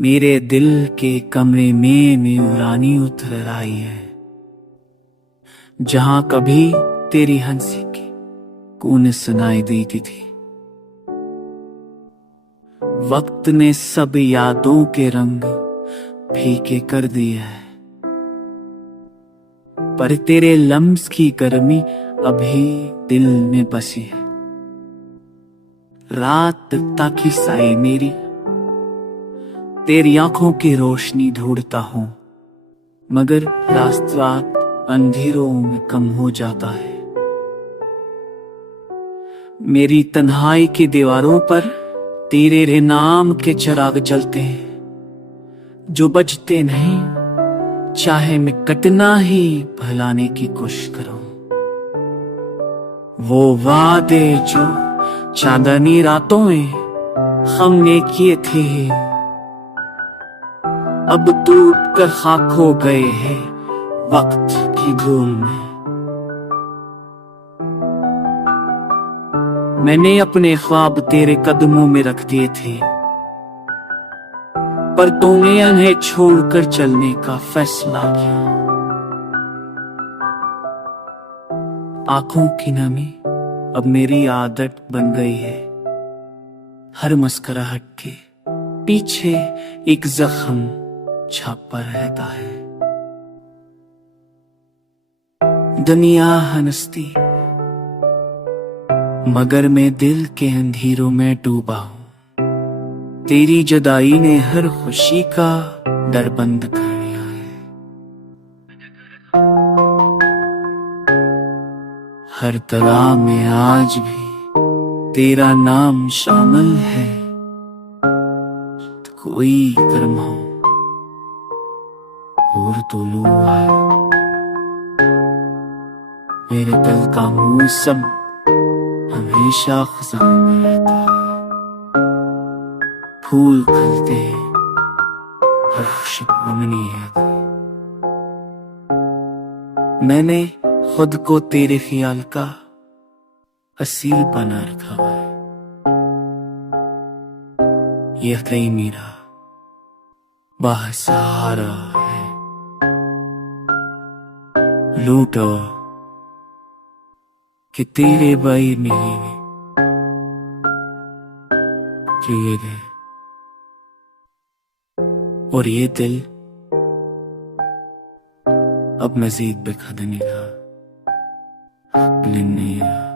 मेरे दिल के कमरे में यूरानी उतर आई है, जहां कभी तेरी हंसी की कून सुनाई देती थी। वक्त ने सब यादों के रंग फीके कर दिए हैं, पर तेरे लम्स की गर्मी अभी दिल में बसी है। रात ताकि साए मेरी तेरी आंखों की रोशनी ढूंढता हूं, मगर रास्ता अंधेरों में कम हो जाता है। मेरी तन्हाई की दीवारों पर तेरे नाम के चिराग जलते हैं, जो बजते नहीं, चाहे मैं कटना ही भुलाने की कोशिश करूं। वो वादे जो चांदनी रातों में हमने किए थे, अब टूट कर खाक हो गए हैं वक्त की धूल में। मैंने अपने ख्वाब तेरे कदमों में रख दिए थे, पर तूने उन्हें छोड़कर चलने का फैसला किया। आंखों की नमी अब मेरी आदत बन गई है, हर मुस्कुराहट के पीछे एक जख्म छापा रहता है। दुनिया हंसती, मगर मैं दिल के अंधेरों में डूबा हूं। तेरी जुदाई ने हर खुशी का दर बंद कर दिया है। हर तरह में आज भी तेरा नाम शामिल है। तो कोई कर्म हो और तो लू आए, मेरे दिल का मौसम हमेशा खज़ां में रहता है। फूल खिलते हैं, हर खुशबू मनी है। मैंने खुद को तेरे ख्याल का असील बना रखा है। यह कई मेरा बासहारा है। लूटो कि तेरे बाई मिली किए गए, और ये दिल अब मजीद बेखुद नहीं रहा, नहीं रहा।